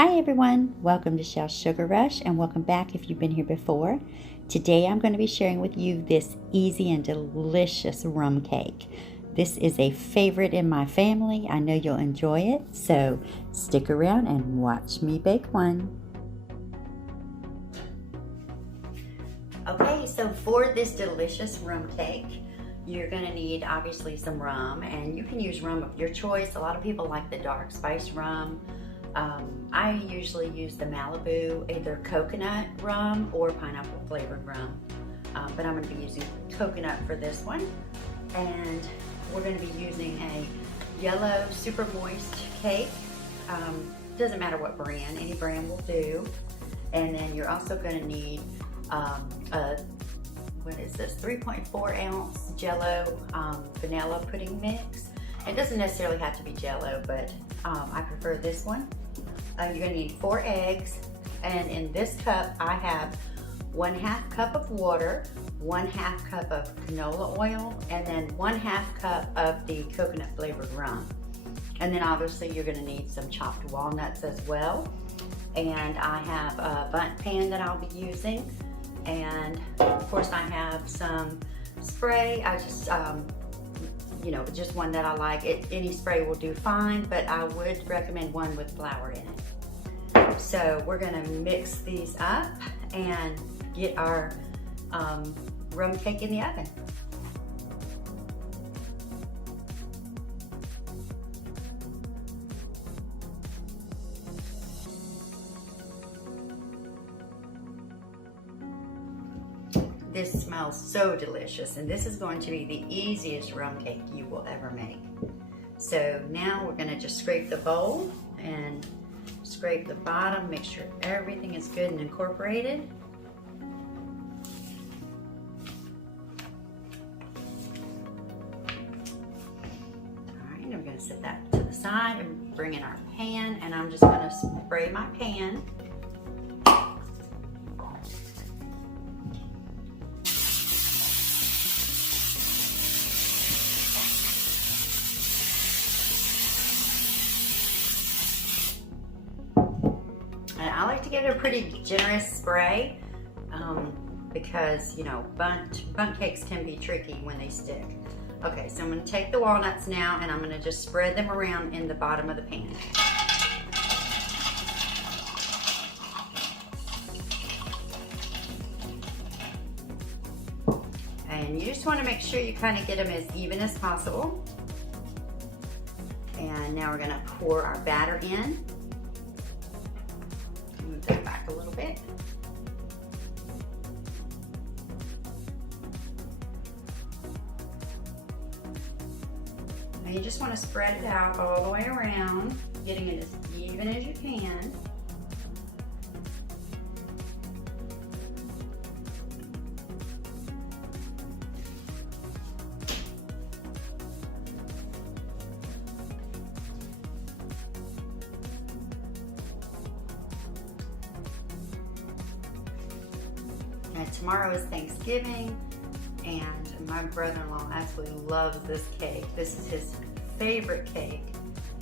Hi everyone, welcome to Shell's Sugar Rush and welcome back if you've been here before. Today I'm going to be sharing with you this easy and delicious rum cake. This is a favorite in my family. I know you'll enjoy it, so stick around and watch me bake one. Okay, so for this delicious rum cake, you're going to need obviously some rum, and you can use rum of your choice. A lot of people like the dark spice rum. I usually use the Malibu, either coconut rum or pineapple flavored rum, but I'm going to be using coconut for this one. And we're going to be using a yellow super moist cake. Doesn't matter what brand, any brand will do. And then you're also going to need what is this, 3.4 ounce Jello vanilla pudding mix. It doesn't necessarily have to be Jello, but I prefer this one. You're going to need 4 eggs, and in this cup I have 1/2 cup of water, 1/2 cup of canola oil, and then 1/2 cup of the coconut flavored rum. And then obviously you're going to need some chopped walnuts as well. And I have a bundt pan that I'll be using, and of course I have some spray. I just just one that I like. Any spray will do fine, but I would recommend one with flour in it. So we're gonna mix these up and get our rum cake in the oven. This smells so delicious, and this is going to be the easiest rum cake you will ever make. So now we're gonna just scrape the bowl and scrape the bottom, make sure everything is good and incorporated. All right, we're gonna set that to the side and bring in our pan, and I'm just gonna spray my pan. I like to give it a pretty generous spray because, you know, bundt cakes can be tricky when they stick. Okay, so I'm going to take the walnuts now, and I'm going to just spread them around in the bottom of the pan. And you just want to make sure you kind of get them as even as possible. And now we're going to pour our batter in. Move that back a little bit. Now you just want to spread it out all the way around, getting it as even as you can. Tomorrow is Thanksgiving, and my brother-in-law absolutely loves this cake. This is his favorite cake.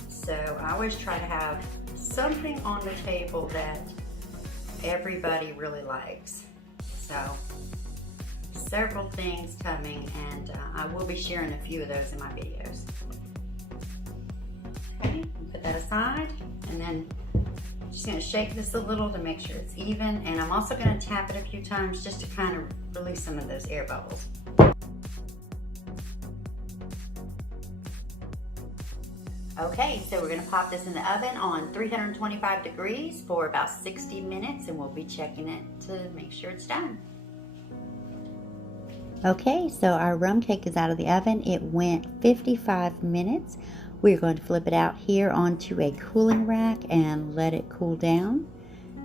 So I always try to have something on the table that everybody really likes. So several things coming, and I will be sharing a few of those in my videos. Okay, put that aside, and then just going to shake this a little to make sure it's even, and I'm also going to tap it a few times just to kind of release some of those air bubbles. Okay, so we're going to pop this in the oven on 325 degrees for about 60 minutes, and we'll be checking it to make sure it's done. Okay, so our rum cake is out of the oven. It went 55 minutes. We're going to flip it out here onto a cooling rack and let it cool down,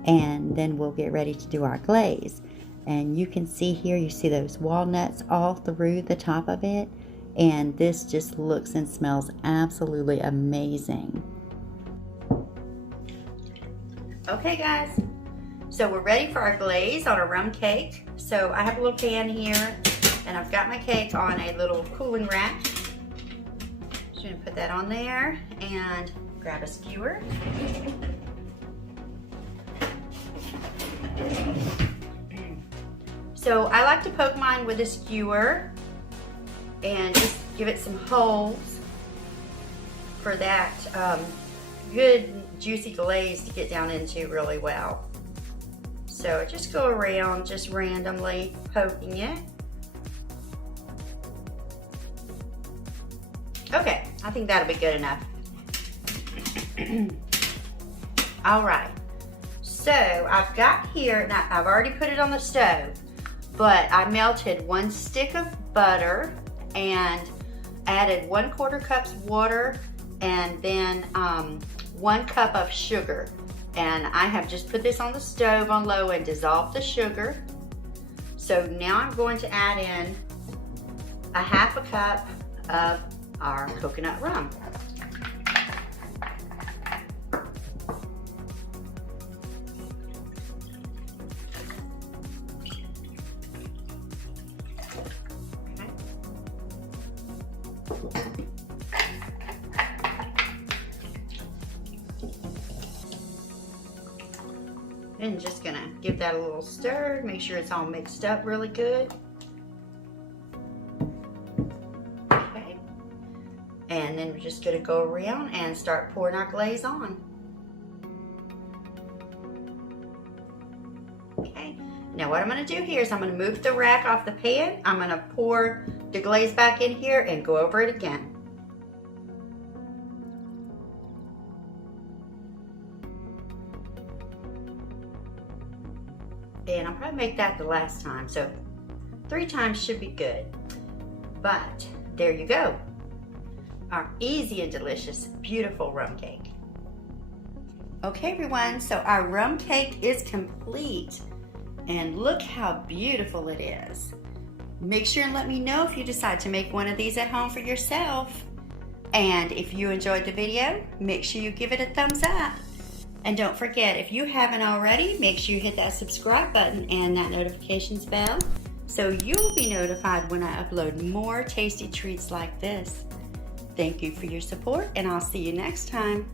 and then we'll get ready to do our glaze. And you can see here, you see those walnuts all through the top of it, and this just looks and smells absolutely amazing. Okay guys, so we're ready for our glaze on a rum cake. So I have a little pan here, and I've got my cake on a little cooling rack. Just gonna put that on there and grab a skewer. So I like to poke mine with a skewer and just give it some holes for that good juicy glaze to get down into really well. So I just go around just randomly poking it. Okay, I think that'll be good enough. All right, so I've got here, now I've already put it on the stove, but I melted 1 stick of butter and added 1/4 cups water and then 1 cup of sugar. And I have just put this on the stove on low and dissolved the sugar. So now I'm going to add in 1/2 cup of our coconut rum. And just gonna give that a little stir, make sure it's all mixed up really good. Okay. And then we're just gonna go around and start pouring our glaze on. Okay. Now what I'm gonna do here is I'm gonna move the rack off the pan. I'm gonna pour the glaze back in here and go over it again. And I'll probably make that the last time, so 3 times should be good. But there you go, our easy and delicious, beautiful rum cake. Okay everyone, so our rum cake is complete, and look how beautiful it is. Make sure and let me know if you decide to make one of these at home for yourself. And if you enjoyed the video, make sure you give it a thumbs up. And don't forget, if you haven't already, make sure you hit that subscribe button and that notifications bell so you'll be notified when I upload more tasty treats like this. Thank you for your support, and I'll see you next time.